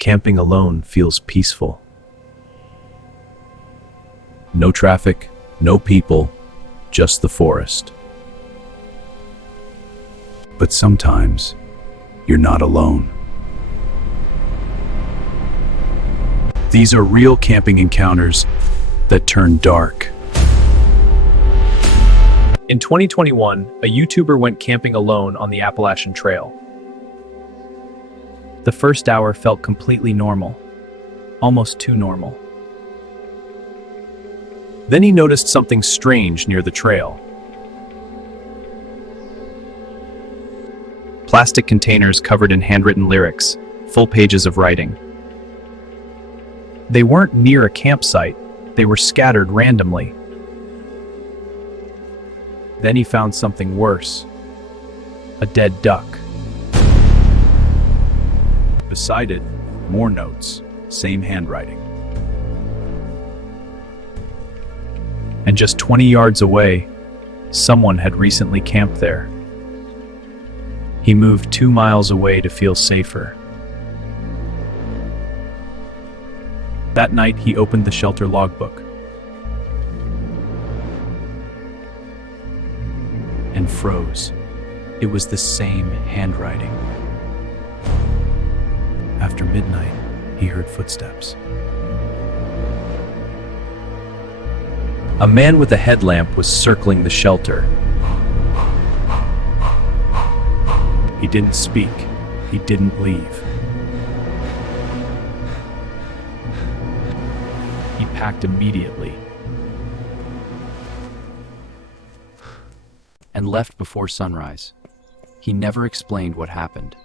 Camping alone feels peaceful. No traffic, no people, just the forest. But sometimes, you're not alone. These are real camping encounters that turn dark. In 2021, a YouTuber went camping alone on the Appalachian Trail. The first hour felt completely normal, almost too normal. Then he noticed something strange near the trail. Plastic containers covered in handwritten lyrics, full pages of writing. They weren't near a campsite, they were scattered randomly. Then he found something worse. A dead duck. Beside it, more notes, same handwriting. And just 20 yards away, someone had recently camped there. He moved 2 miles away to feel safer. That night, he opened the shelter logbook and froze. It was the same handwriting. After midnight, he heard footsteps. A man with a headlamp was circling the shelter. He didn't speak. He didn't leave. He packed immediately and left before sunrise. He never explained what happened.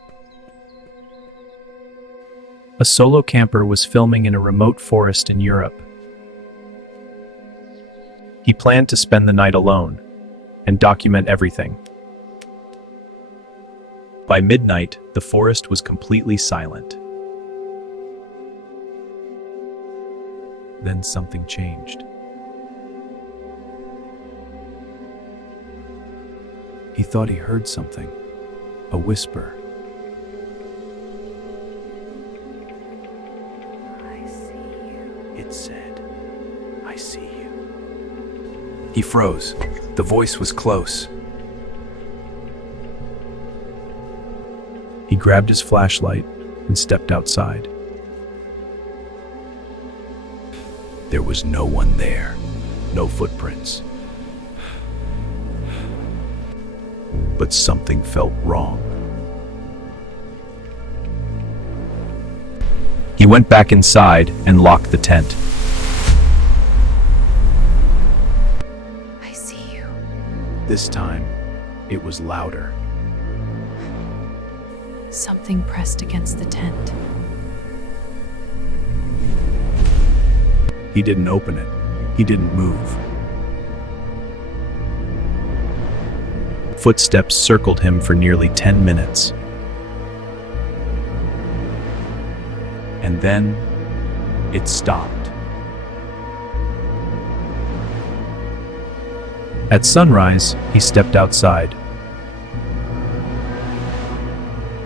A solo camper was filming in a remote forest in Europe. He planned to spend the night alone and document everything. By midnight, the forest was completely silent. Then something changed. He thought he heard something, a whisper. I see you. It said, "I see you." He froze. The voice was close. He grabbed his flashlight and stepped outside. There was no one there, no footprints. But something felt wrong. He went back inside and locked the tent. I see you. This time, it was louder. Something pressed against the tent. He didn't open it. He didn't move. Footsteps circled him for nearly 10 minutes. And then, it stopped. At sunrise, he stepped outside.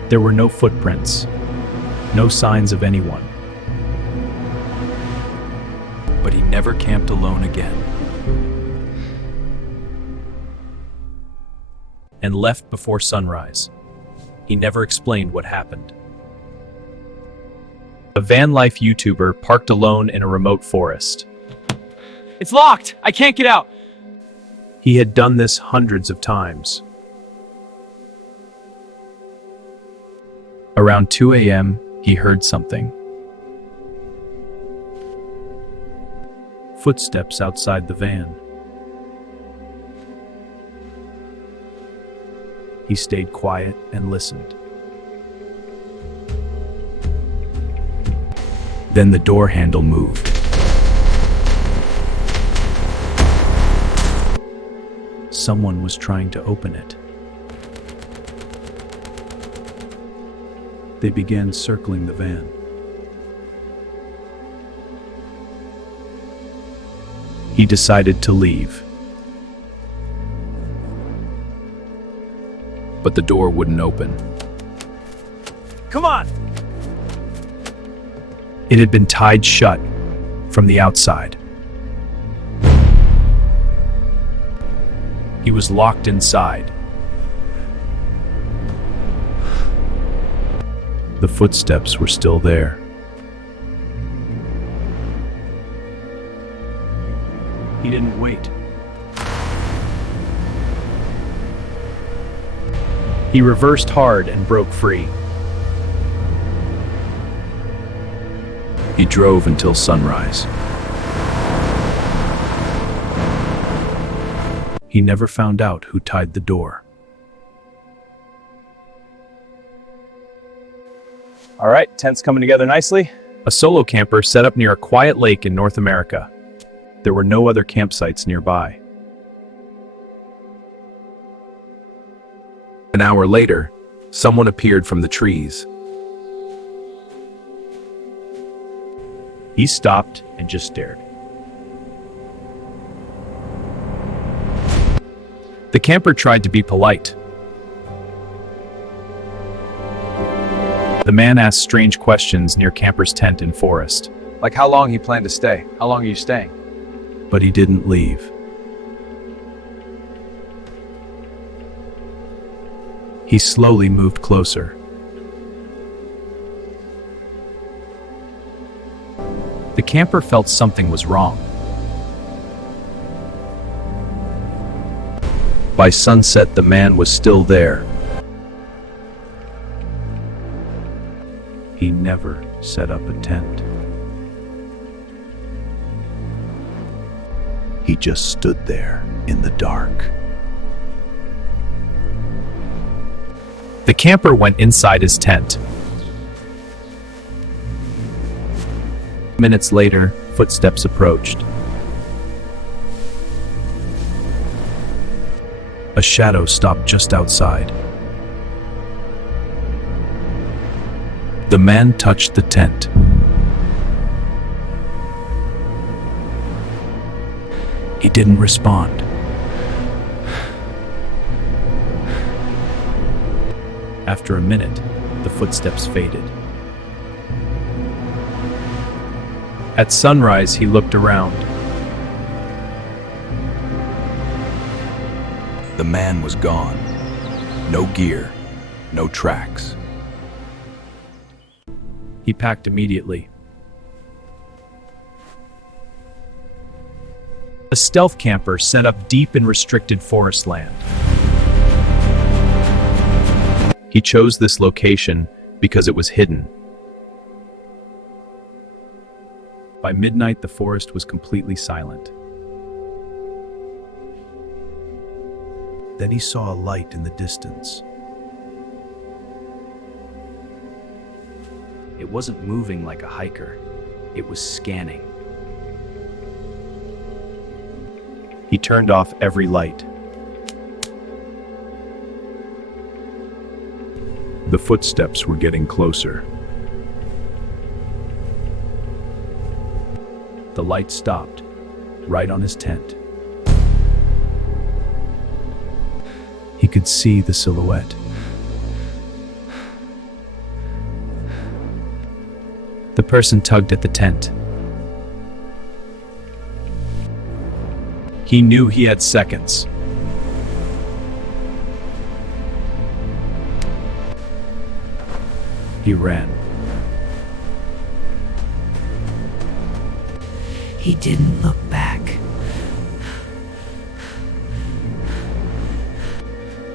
There were no footprints, no signs of anyone. But he never camped alone again. And left before sunrise. He never explained what happened. A van life YouTuber parked alone in a remote forest. It's locked! I can't get out! He had done this hundreds of times. Around 2 a.m., he heard something. Footsteps outside the van. He stayed quiet and listened. Then the door handle moved. Someone was trying to open it. They began circling the van. He decided to leave. But the door wouldn't open. Come on! It had been tied shut from the outside. He was locked inside. The footsteps were still there. He didn't wait. He reversed hard and broke free. He drove until sunrise. He never found out who tied the door. All right, tent's coming together nicely. A solo camper set up near a quiet lake in North America. There were no other campsites nearby. An hour later, someone appeared from the trees. He stopped and just stared. The camper tried to be polite. The man asked strange questions near camper's tent in forest, Like how long he planned to stay. How long are you staying? but he didn't leave. He slowly moved closer. The camper felt something was wrong. By sunset, the man was still there. He never set up a tent. He just stood there in the dark. The camper went inside his tent. Minutes later, footsteps approached. A shadow stopped just outside. The man touched the tent. He didn't respond. After a minute, the footsteps faded. At sunrise, he looked around. The man was gone. No gear, no tracks. He packed immediately. A stealth camper set up deep in restricted forest land. He chose this location because it was hidden. By midnight, the forest was completely silent. Then he saw a light in the distance. It wasn't moving like a hiker. It was scanning. He turned off every light. The footsteps were getting closer. The light stopped, right on his tent. He could see the silhouette. The person tugged at the tent. He knew he had seconds. He ran. He didn't look back.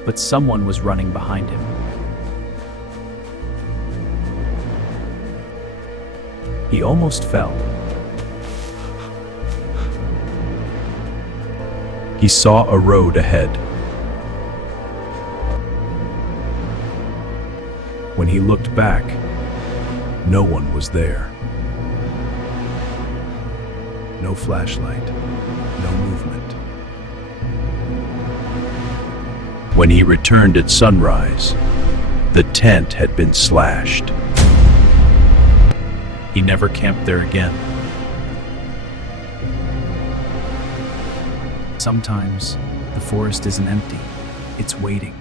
But someone was running behind him. He almost fell. He saw a road ahead. When he looked back, no one was there. No flashlight, no movement. When he returned at sunrise, the tent had been slashed. He never camped there again. Sometimes the forest isn't empty, it's waiting.